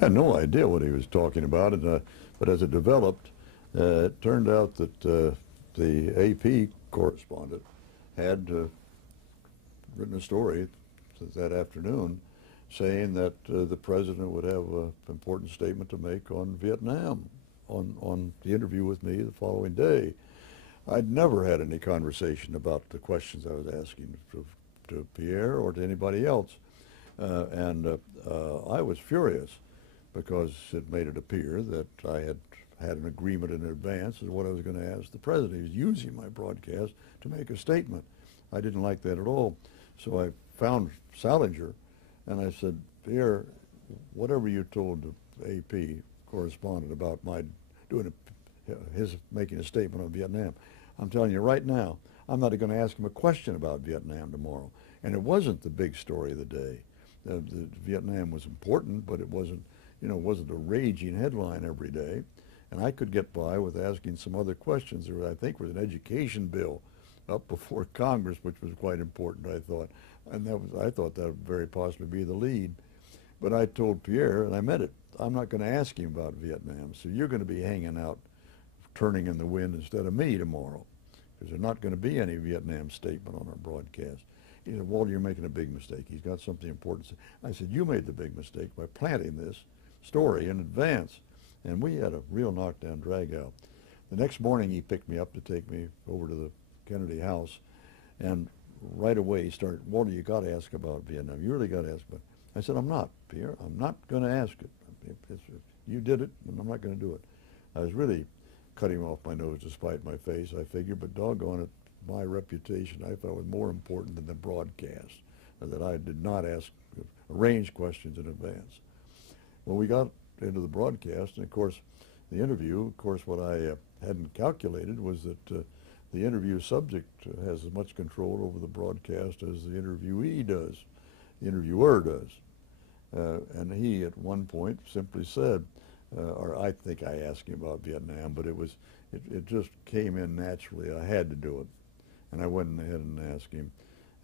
I had no idea what he was talking about, but as it developed, it turned out that the AP correspondent had written a story that afternoon saying that the president would have an important statement to make on Vietnam on the interview with me the following day. I'd never had any conversation about the questions I was asking to Pierre or to anybody else. I was furious because it made it appear that I had an agreement in advance as what I was going to ask the president. He was using my broadcast to make a statement. I didn't like that at all. So I found Salinger and I said, Pierre, whatever you told the AP correspondent about my his making a statement on Vietnam, I'm telling you right now, I'm not going to ask him a question about Vietnam tomorrow. And it wasn't the big story of the day. Vietnam was important, but it wasn't, wasn't a raging headline every day. And I could get by with asking some other questions. There, I think, was an education bill up before Congress, which was quite important, I thought. And I thought that would very possibly be the lead. But I told Pierre, and I meant it, I'm not going to ask him about Vietnam. So you're going to be hanging out, turning in the wind instead of me tomorrow, because there's not going to be any Vietnam statement on our broadcast. He said, Walter, you're making a big mistake. He's got something important to say. I said, you made the big mistake by planting this story in advance. And we had a real knockdown drag out. The next morning he picked me up to take me over to the Kennedy house. And right away he started, Walter, you got to ask about Vietnam. You really got to ask about it. I said, I'm not, Pierre. I'm not going to ask it. You did it, and I'm not going to do it. I was really cutting off my nose to spite my face, I figured, but doggone it, my reputation I thought was more important than the broadcast, that I did not arrange questions in advance. Well, we got into the broadcast, and of course, the interview, of course, what I hadn't calculated was that the interview subject has as much control over the broadcast as the interviewee does, the interviewer does. And he, at one point, simply said, or I think I asked him about Vietnam, but it just came in naturally. I had to do it. And I went ahead and asked him.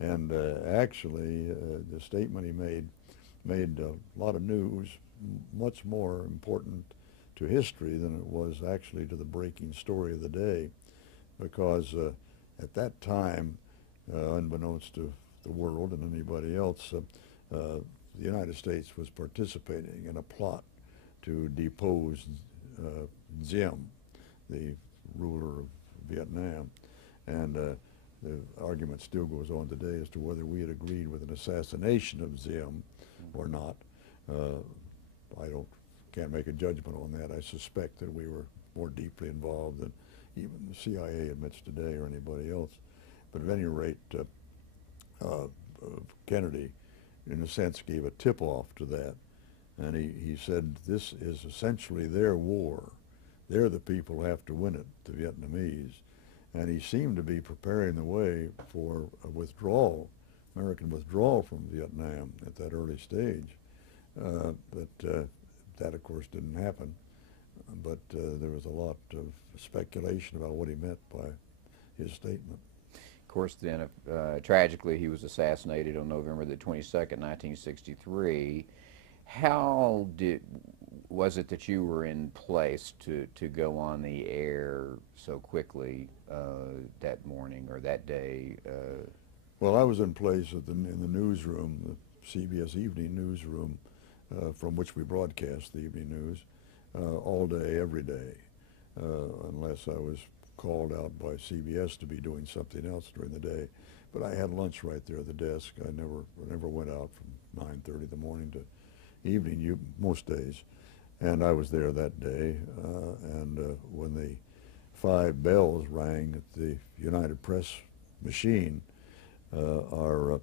And actually, the statement he made a lot of news, much more important to history than it was actually to the breaking story of the day. Because at that time, unbeknownst to the world and anybody else, the United States was participating in a plot to depose Diem, the ruler of Vietnam. And the argument still goes on today as to whether we had agreed with an assassination of Diem or not. Can't make a judgment on that. I suspect that we were more deeply involved than even the CIA admits today or anybody else. But at any rate, Kennedy, in a sense, gave a tip-off to that. And he said, this is essentially their war. They're the people who have to win it, the Vietnamese. And he seemed to be preparing the way for a withdrawal, American withdrawal from Vietnam at that early stage. That, of course, didn't happen. But there was a lot of speculation about what he meant by his statement. Of course, then, tragically, he was assassinated on November the 22nd, 1963. How was it that you were in place to go on the air so quickly that morning or that day? Well, I was in place in the newsroom, the CBS Evening Newsroom, from which we broadcast the evening news, all day, every day, unless I was called out by CBS to be doing something else during the day. But I had lunch right there at the desk. I never went out from 9:30 in the morning to evening, most days. And I was there that day. When the 5 bells rang at the United Press machine, our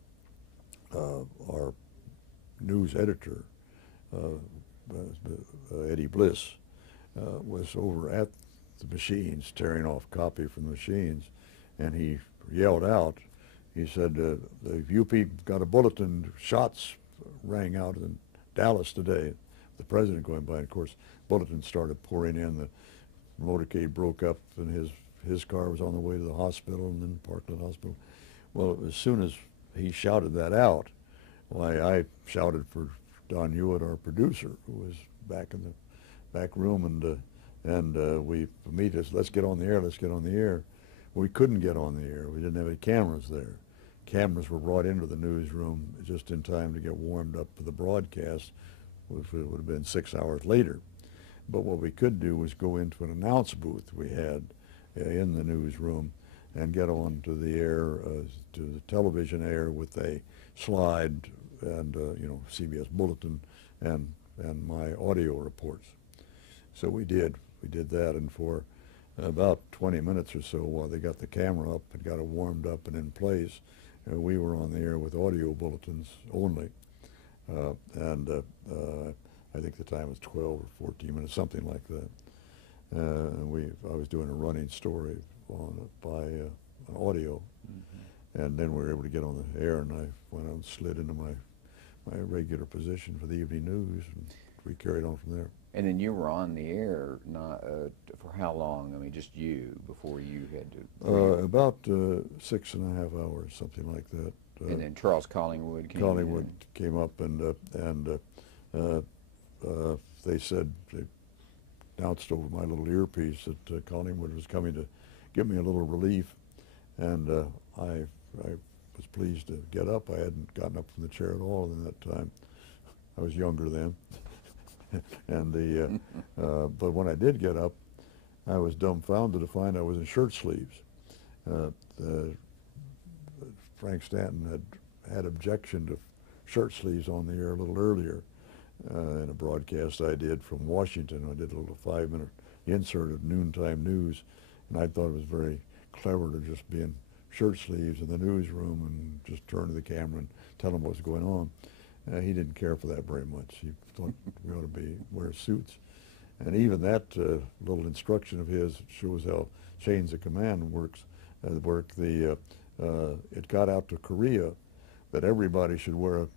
news editor, Eddie Bliss, was over at the machines, tearing off copy from the machines, and he yelled out, he said, the UP got a bulletin, shots rang out in Dallas today, the president going by, and of course, bulletins started pouring in, the motorcade broke up, and his car was on the way to the hospital, and then Parkland Hospital. Well, as soon as he shouted that out, why, I shouted for Don Hewitt, our producer, who was back in the back room, and we meet us. Let's get on the air. Let's get on the air. We couldn't get on the air. We didn't have any cameras there. Cameras were brought into the newsroom just in time to get warmed up for the broadcast, which would have been 6 hours later. But what we could do was go into an announce booth we had in the newsroom and get on to the air, to the television air with a slide and, CBS Bulletin and my audio reports. So we did that, and for about 20 minutes or so while they got the camera up and got it warmed up and in place, we were on the air with audio bulletins only. I think the time was 12 or 14 minutes, something like that. I was doing a running story by audio, and then we were able to get on the air, and I went on, slid into my regular position for the evening news, and we carried on from there. And then you were on the air for how long? I mean, just you before you had to. About 6.5 hours, something like that. And then Charles Collingwood came up, and they said, they announced over my little earpiece that Collingwood was coming to give me a little relief, and I was pleased to get up. I hadn't gotten up from the chair at all in that time. I was younger then. And but when I did get up, I was dumbfounded to find I was in shirt sleeves. Frank Stanton had objection to shirt sleeves on the air a little earlier in a broadcast I did from Washington. I did a little 5-minute insert of noontime news, and I thought it was very clever to just be in shirt sleeves in the newsroom and just turn to the camera and tell them what was going on. He didn't care for that very much. He thought we ought to wear suits. And even that little instruction of his shows how chains of command works. It got out to Korea that everybody should wear a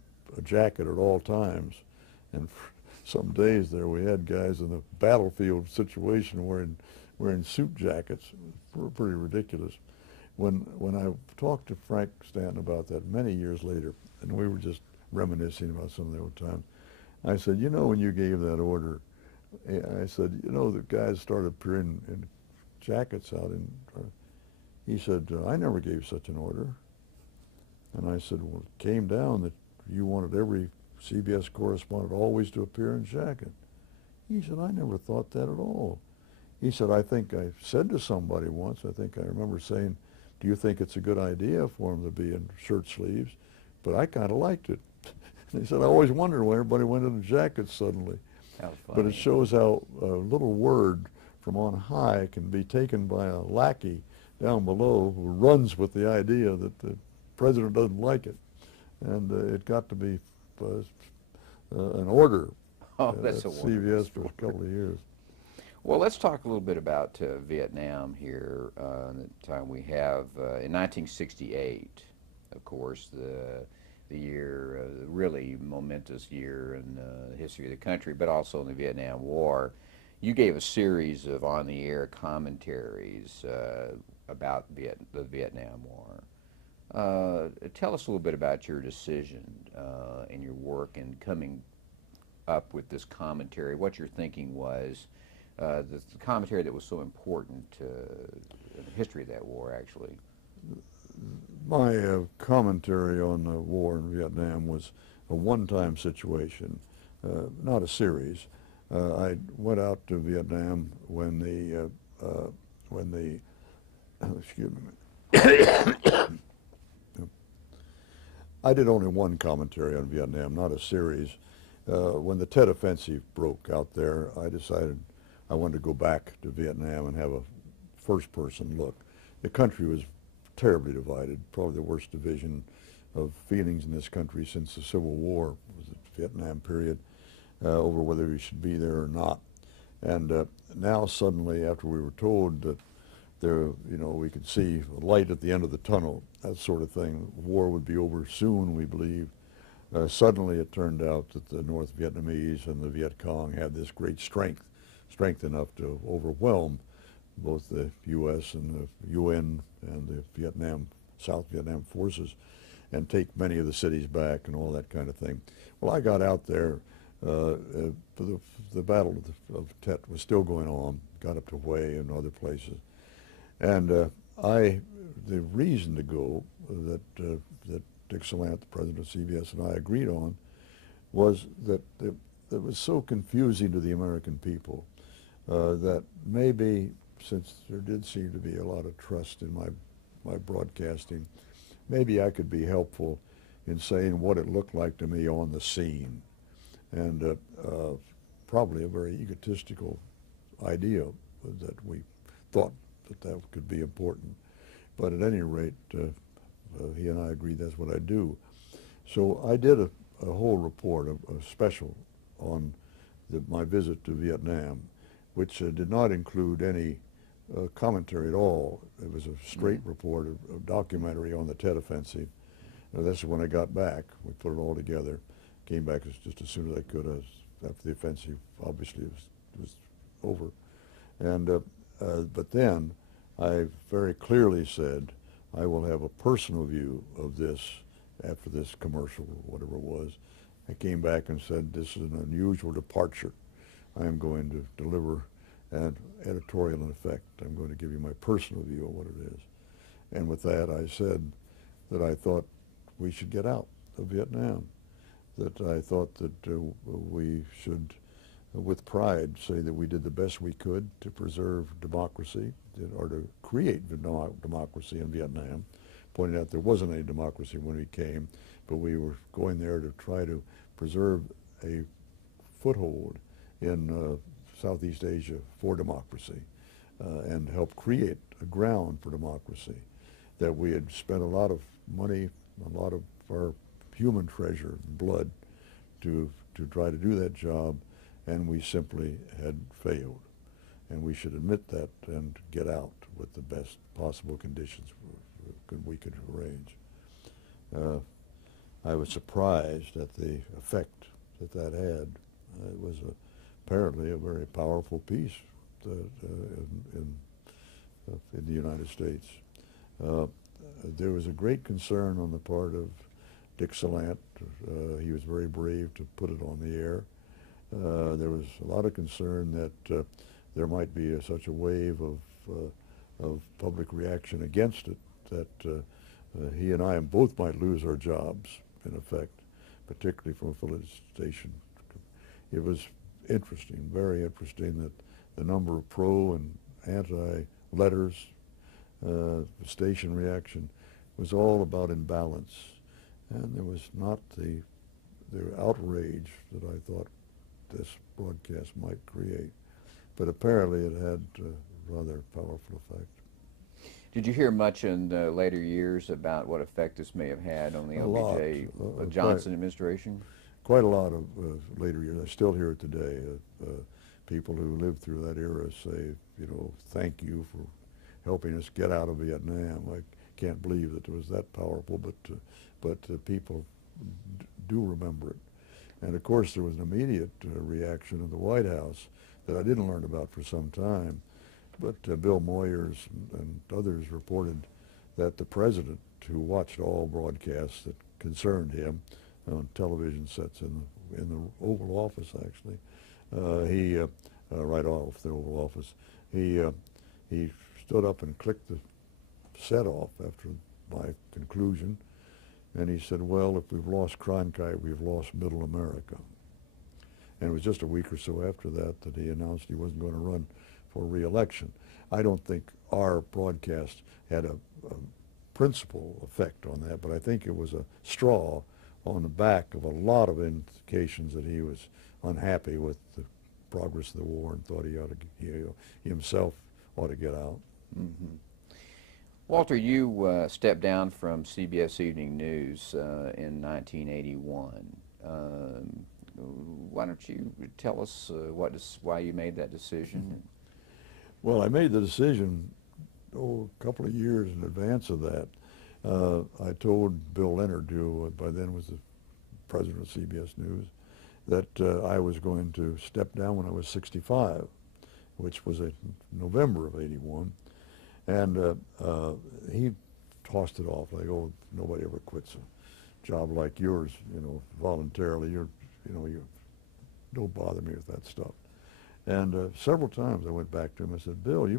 jacket at all times. And for some days there we had guys in the battlefield situation wearing suit jackets. Pretty ridiculous. When I talked to Frank Stanton about that many years later, and we were just reminiscing about some of the old times, I said, when you gave that order, I said, the guys started appearing in jackets out in, he said, I never gave such an order. And I said, well, it came down that you wanted every CBS correspondent always to appear in jacket. He said, I never thought that at all. He said, I think I said to somebody once, I think I remember saying, do you think it's a good idea for them to be in shirt sleeves? But I kind of liked it. And he said, I always wondered why everybody went into jackets suddenly. How funny. But it shows how a little word from on high can be taken by a lackey down below who runs with the idea that the president doesn't like it. And it got to be an order at CBS for a couple of years. Well, let's talk a little bit about Vietnam here. The time we have in 1968, of course, the year, really momentous year in the history of the country, but also in the Vietnam War. You gave a series of on-the-air commentaries about the Vietnam War. Tell us a little bit about your decision and your work in coming up with this commentary, what your thinking was, the commentary that was so important to the history of that war, actually. My commentary on the war in Vietnam was a one-time situation, not a series. I went out to Vietnam when the excuse me. I did only one commentary on Vietnam, not a series. When the Tet Offensive broke out there, I decided I wanted to go back to Vietnam and have a first-person look. The country was terribly divided, probably the worst division of feelings in this country since the Civil War, was the Vietnam period, over whether we should be there or not. And now suddenly, after we were told that there, we could see a light at the end of the tunnel, that sort of thing, war would be over soon, we believed. Suddenly it turned out that the North Vietnamese and the Viet Cong had this great strength enough to overwhelm both the U.S. and the UN and the South Vietnam forces. and take many of the cities back and all that kind of thing. Well, I got out there. The Battle of Tet was still going on. Got up to Hue and other places, and the reason to go that Dick Salant, the president of CBS, and I agreed on was that it was so confusing to the American people that maybe, since there did seem to be a lot of trust in my broadcasting, maybe I could be helpful in saying what it looked like to me on the scene. And probably a very egotistical idea that we thought that could be important. But at any rate, he and I agreed that's what I do. So I did a whole report, a special on my visit to Vietnam, which did not include any commentary at all. It was a straight report, a documentary on the Tet Offensive. That's when I got back. We put it all together. Came back just as soon as I could, after the offensive obviously was over. And but then I very clearly said I will have a personal view of this after this commercial or whatever it was. I came back and said, this is an unusual departure. I am going to deliver an editorial in effect. I'm going to give you my personal view of what it is. And with that, I said that I thought we should get out of Vietnam, that I thought that we should, with pride, say that we did the best we could to preserve democracy, or to create democracy in Vietnam, pointing out there wasn't any democracy when we came, but we were going there to try to preserve a foothold in Southeast Asia for democracy and help create a ground for democracy, that we had spent a lot of money, a lot of our human treasure and blood to try to do that job, and we simply had failed. And we should admit that and get out with the best possible conditions we could arrange. I was surprised at the effect that had. It was apparently a very powerful piece in the United States. There was a great concern on the part of Dick Salant. He was very brave to put it on the air. There was a lot of concern that there might be such a wave of public reaction against it that he and I both might lose our jobs, in effect, particularly from Phillips Station. It was interesting, very interesting, that the number of pro and anti letters, the station reaction, was all about imbalance. And there was not the outrage that I thought this broadcast might create. But apparently it had a rather powerful effect. Did you hear much in later years about what effect this may have had on the OBJ Johnson administration? Quite a lot of later years. I still hear it today. People who lived through that era say, thank you for helping us get out of Vietnam. I can't believe that it was that powerful, but people do remember it. And of course there was an immediate reaction in the White House that I didn't learn about for some time, but Bill Moyers and others reported that the president, who watched all broadcasts that concerned him on television sets in the Oval Office, actually, he right off the Oval Office, he stood up and clicked the set off after my conclusion, and he said, well, if we've lost Cronkite, we've lost middle America. And it was just a week or so after that he announced he wasn't going to run for re-election. I don't think our broadcast had a principal effect on that, but I think it was a straw on the back of a lot of indications that he was unhappy with the progress of the war and thought he himself ought to get out. Mm-hmm. Walter, you stepped down from CBS Evening News in 1981. Why don't you tell us why you made that decision? Well, I made the decision a couple of years in advance of that. I told Bill Leonard, who by then was the president of CBS News, that I was going to step down when I was 65, which was in November of '81. And he tossed it off like, oh, nobody ever quits job like yours, voluntarily, you don't bother me with that stuff. And several times I went back to him and said, Bill, you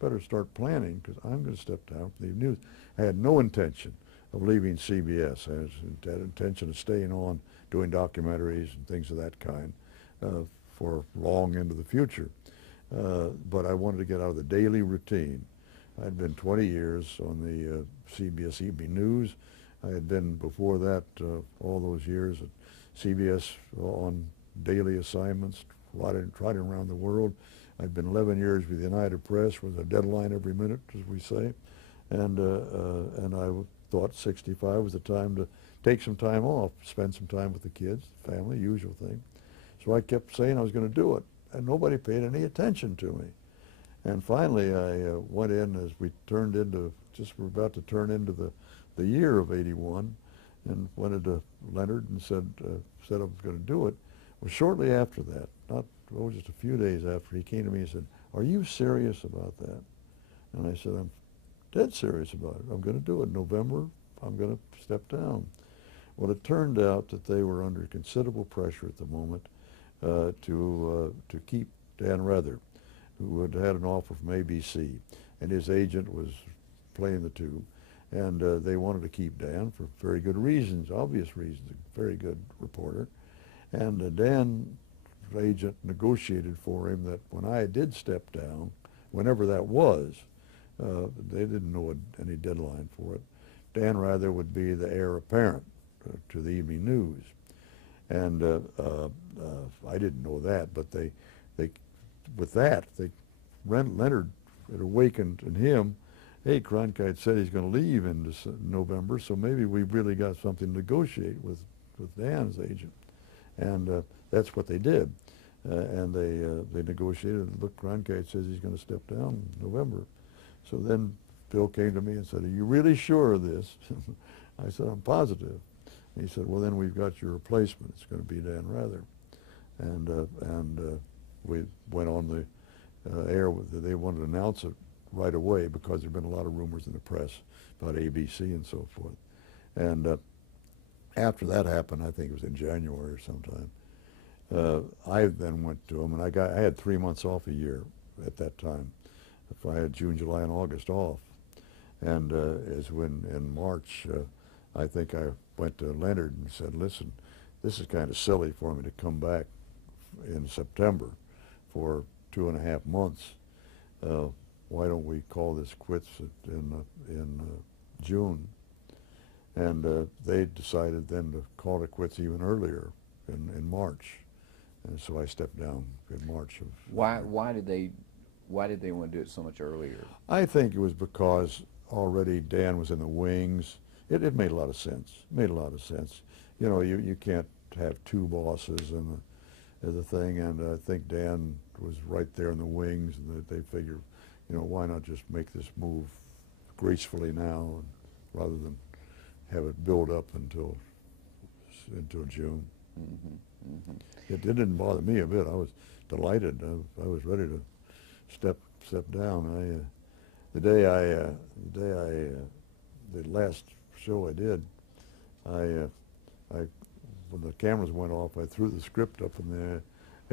better start planning because I'm going to step down from the news. I had no intention of leaving CBS. I had intention of staying on doing documentaries and things of that kind for long into the future. But I wanted to get out of the daily routine. I'd been 20 years on the CBS Evening News. I had been before that all those years at CBS on daily assignments, trotting around the world. I'd been 11 years with the United Press with a deadline every minute, as we say. And I thought 65 was the time to take some time off, spend some time with the kids, family, usual thing. So I kept saying I was going to do it, and nobody paid any attention to me. And finally, I went in as we were about to turn into the year of '81, and went into Leonard and said I was going to do it. Well, shortly after that, just a few days after, he came to me and said, "Are you serious about that?" And I said, "I'm dead serious about it. I'm going to do it in November. I'm going to step down." Well, it turned out that they were under considerable pressure at the moment to keep Dan Rather, who had had an offer from ABC, and his agent was playing the two, and they wanted to keep Dan for very good reasons, obvious reasons, a very good reporter. And Dan's agent negotiated for him that when I did step down, whenever that was, they didn't know any deadline for it, Dan Rather would be the heir apparent to the Evening News. And I didn't know that, but Leonard had awakened in him, hey, Cronkite said he's going to leave in November, so maybe we've really got something to negotiate with Dan's agent. And that's what they did. And they negotiated. Look, Cronkite says he's going to step down in November. So then Bill came to me and said, "Are you really sure of this?" I said, "I'm positive." And he said, "Well, then we've got your replacement. It's going to be Dan Rather." And we went on the air. They wanted to announce it right away because there had been a lot of rumors in the press about ABC and so forth. And after that happened, I think it was in January or sometime, I then went to him, and I had 3 months off a year at that time. If I had June, July, and August off. And as when in March, I think I went to Leonard and said, "Listen, this is kind of silly for me to come back in September for 2.5 months. Why don't we call this quits in June?" And they decided then to call it quits even earlier in March. And so I stepped down in March of. Why did they want to do it so much earlier? I think it was because already Dan was in the wings. It made a lot of sense. It made a lot of sense. You can't have two bosses in the thing, and I think Dan was right there in the wings, and they figured, why not just make this move gracefully now, rather than have it build up until June. Mm-hmm, mm-hmm. It didn't bother me a bit. I was delighted. I was ready to step down. The last show I did, when the cameras went off, I threw the script up in the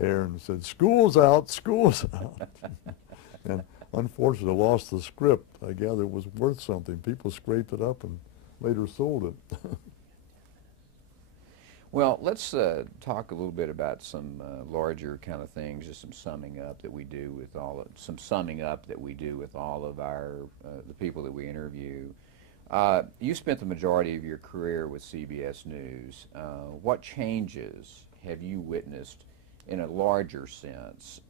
air and said, "School's out, school's out." And unfortunately, I lost the script. I gather it was worth something. People scraped it up and later sold it. Well, let's talk a little bit about some larger kind of things, just some summing up that we do with all of our the people that we interview. You spent the majority of your career with CBS News. What changes have you witnessed in a larger sense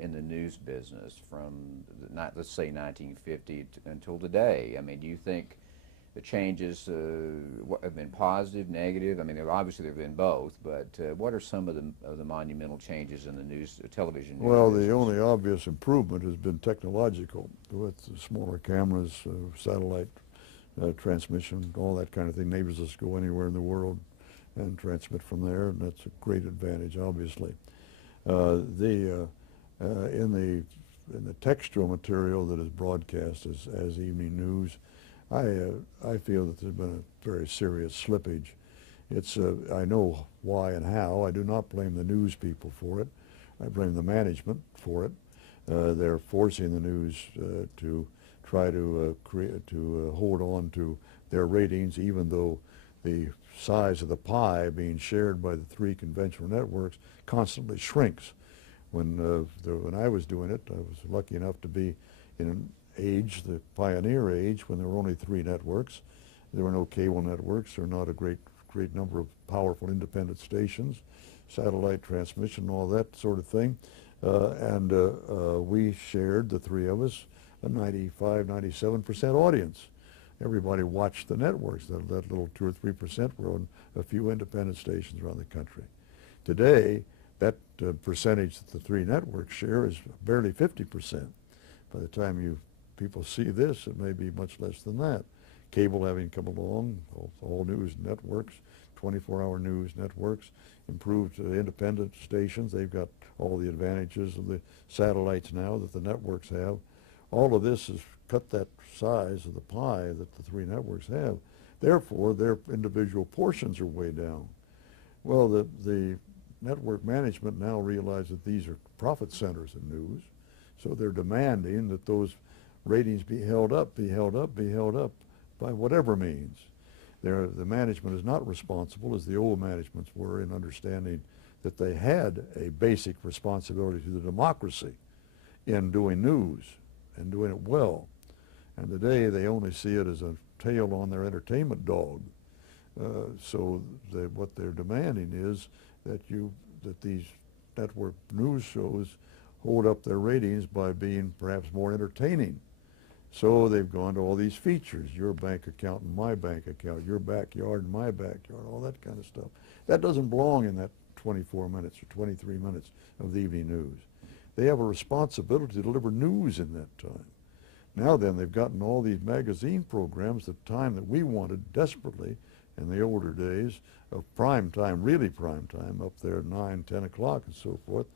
in the news business from, let's say, 1950 until today? I mean, do you think the changes have been positive, negative? I mean, obviously there have been both, but what are some of the monumental changes in the television news Well, business? the only obvious improvement has been technological, with smaller cameras, satellite transmission, all that kind of thing. Enables us to go anywhere in the world and transmit from there, and that's a great advantage, obviously. In the textual material that is broadcast as evening news, I feel that there's been a very serious slippage It's I know why and how. I do not blame the news people for it. I blame the management for it. They're forcing the news to try to hold on to their ratings, even though the size of the pie being shared by the three conventional networks constantly shrinks. When I was doing it, I was lucky enough to be in an age, the pioneer age, when there were only three networks. There were no cable networks. There were not a great number of powerful independent stations, satellite transmission, all that sort of thing. We shared, the three of us, a 95, 97% audience. Everybody watched the networks. That little 2 or 3% were on a few independent stations around the country. Today, that percentage that the three networks share is barely 50%. By the time people see this, it may be much less than that. Cable having come along, all news networks, 24-hour news networks, improved independent stations. They've got all the advantages of the satellites now that the networks have. All of this has cut that size of the pie that the three networks have. Therefore, their individual portions are way down. Well, the network management now realize that these are profit centers in news, so they're demanding that those ratings be held up, be held up, be held up by whatever means. The management is not responsible, as the old managements were, in understanding that they had a basic responsibility to the democracy in doing news and doing it well. And today they only see it as a tail on their entertainment dog. What they're demanding is that these network news shows hold up their ratings by being perhaps more entertaining. So they've gone to all these features, your bank account and my bank account, your backyard and my backyard, all that kind of stuff. That doesn't belong in that 24 minutes or 23 minutes of the evening news. They have a responsibility to deliver news in that time. Now then, they've gotten all these magazine programs, the time that we wanted desperately in the older days of prime time, really prime time, up there at 9, 10 o'clock and so forth.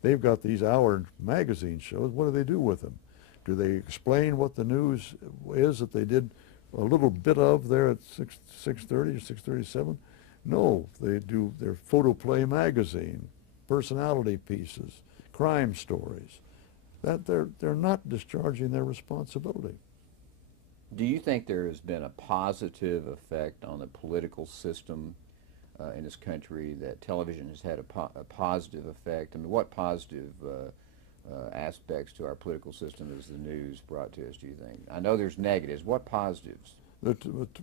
They've got these hour magazine shows. What do they do with them? Do they explain what the news is that they did a little bit of there at 6:30 or 6:37? No, they do their photoplay magazine, personality pieces, crime stories. That they're not discharging their responsibility. Do you think there has been a positive effect on the political system in this country, that television has had a positive effect? I mean, what positive aspects to our political system has the news brought to us, do you think? I know there's negatives. What positives?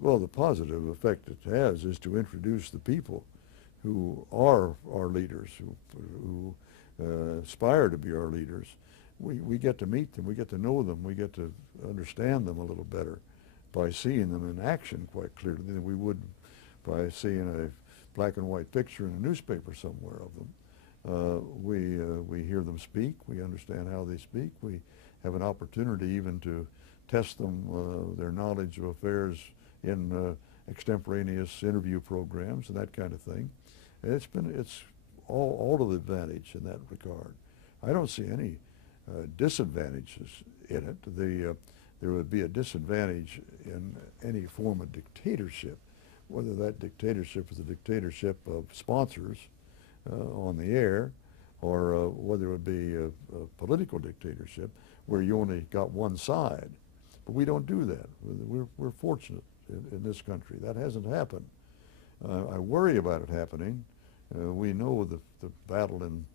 Well, the positive effect it has is to introduce the people who are our leaders, who aspire to be our leaders. We get to meet them, we get to know them, we get to understand them a little better by seeing them in action quite clearly than we would by seeing a black and white picture in a newspaper somewhere of them. We hear them speak, we understand how they speak, we have an opportunity even to test them, their knowledge of affairs in extemporaneous interview programs and that kind of thing. It's all to the advantage in that regard. I don't see any disadvantages in it. There would be a disadvantage in any form of dictatorship, whether that dictatorship is a dictatorship of sponsors on the air, or whether it would be a political dictatorship where you only got one side. But we don't do that. We're fortunate in this country. That hasn't happened. I worry about it happening. We know the battle in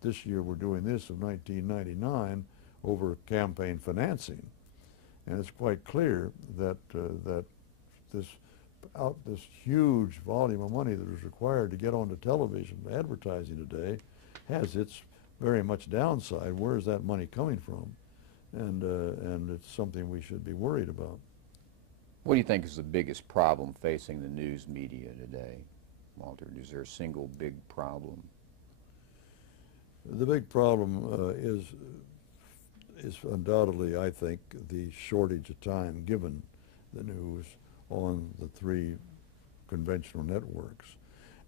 this year we're doing this of 1999 over campaign financing, and it's quite clear that this huge volume of money that is required to get onto television advertising today has its very much downside. Where is that money coming from? And it's something we should be worried about. What do you think is the biggest problem facing the news media today, Walter? Is there a single big problem? The big problem is undoubtedly, I think, the shortage of time given the news on the three conventional networks,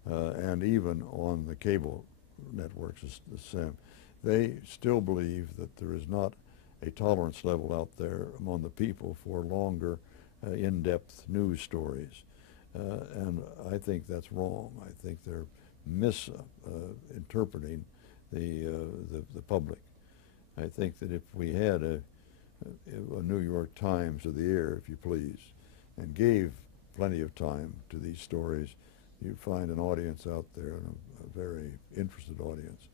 and even on the cable networks the same. They still believe that there is not a tolerance level out there among the people for longer, in-depth news stories. and I think that's wrong. I think they're misinterpreting the public. I think that if we had a New York Times of the air, if you please, and gave plenty of time to these stories, you'd find an audience out there, and a very interested audience.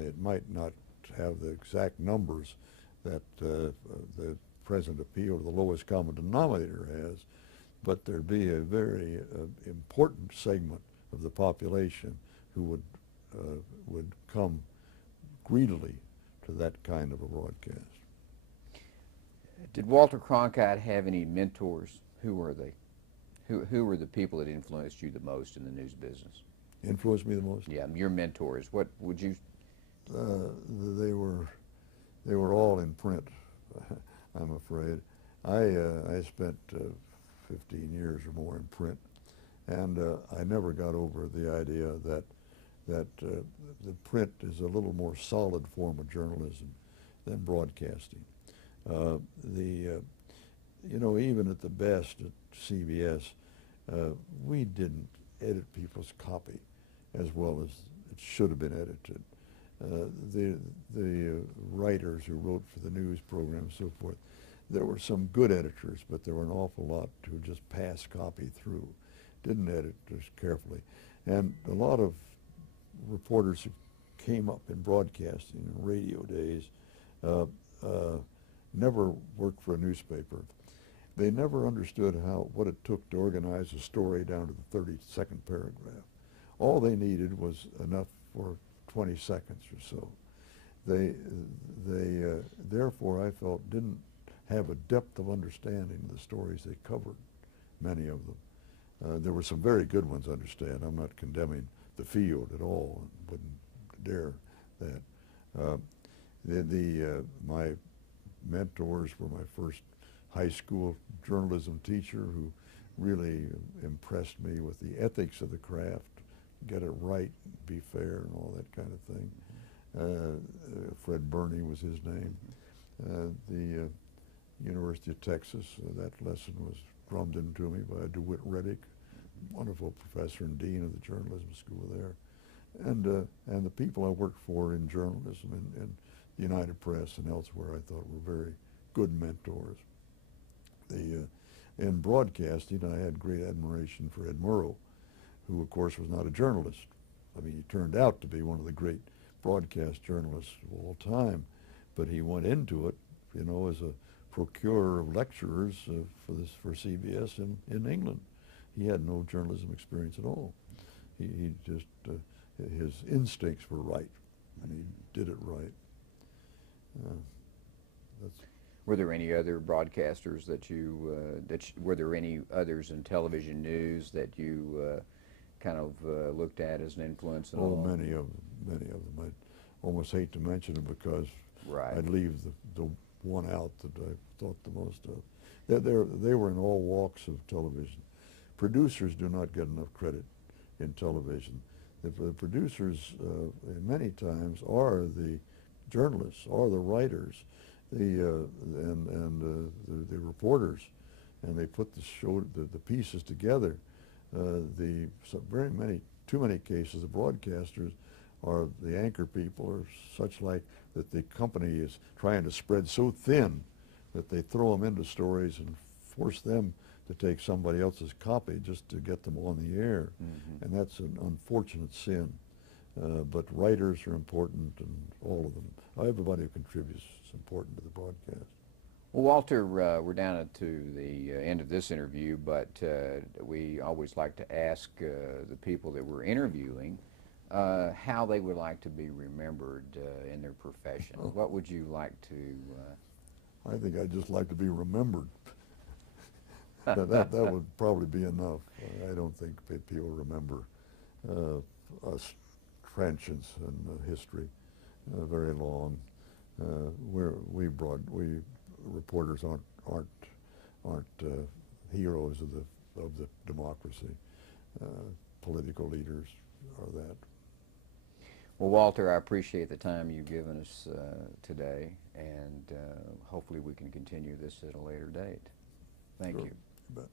It might not have the exact numbers that the present appeal to the lowest common denominator has, but there'd be a very important segment of the population who would come greedily to that kind of a broadcast. Did Walter Cronkite have any mentors? Who were they? Who were the people that influenced you the most in the news business? Influenced me the most? Yeah, your mentors. What would you? They were all in print. I'm afraid. I spent 15 years or more in print, and I never got over the idea that the print is a little more solid form of journalism than broadcasting. You know, even at the best at CBS, we didn't edit people's copy as well as it should have been edited. The writers who wrote for the news program and so forth, there were some good editors, but there were an awful lot who just passed copy through, didn't edit as carefully. And a lot of reporters who came up in broadcasting and radio days never worked for a newspaper. They never understood what it took to organize a story down to the 32nd paragraph. All they needed was enough for 20 seconds or so. They therefore, I felt, didn't have a depth of understanding of the stories they covered, many of them. There were some very good ones, understand. I'm not condemning the field at all, and wouldn't dare that. My mentors were my first high school journalism teacher, who really impressed me with the ethics of the craft, get it right, be fair, and all that kind of thing. Fred Burney was his name. The University of Texas, that lesson was drummed into me by DeWitt Reddick, wonderful professor and dean of the journalism school there. And the people I worked for in journalism and the United Press and elsewhere, I thought were very good mentors. In broadcasting, I had great admiration for Ed Murrow, who of course was not a journalist. I mean, he turned out to be one of the great broadcast journalists of all time, but he went into it, you know, as a procurer of lecturers for CBS in England. He had no journalism experience at all. He just his instincts were right, and he did it right. Were there any other broadcasters were there any others in television news that you kind of looked at as an influence? Oh, many of them. I almost hate to mention them because I'd leave the one out that I thought the most of. They were in all walks of television. Producers do not get enough credit in television. The producers many times are the journalists, are the writers, the reporters, and they put the pieces together. Too many cases, the broadcasters are the anchor people, or such like that. The company is trying to spread so thin that they throw them into stories and force them to take somebody else's copy just to get them on the air, and that's an unfortunate sin. But writers are important, and all of them. Everybody who contributes is important to the broadcast. Well, Walter, we're down to the end of this interview, but we always like to ask the people that we're interviewing how they would like to be remembered in their profession. What would you like to? I think I'd just like to be remembered. that would probably be enough. I don't think people remember us transients in history very long. We reporters aren't heroes of the democracy. Political leaders are that. Well, Walter, I appreciate the time you've given us today, and hopefully we can continue this at a later date. Thank you. You bet.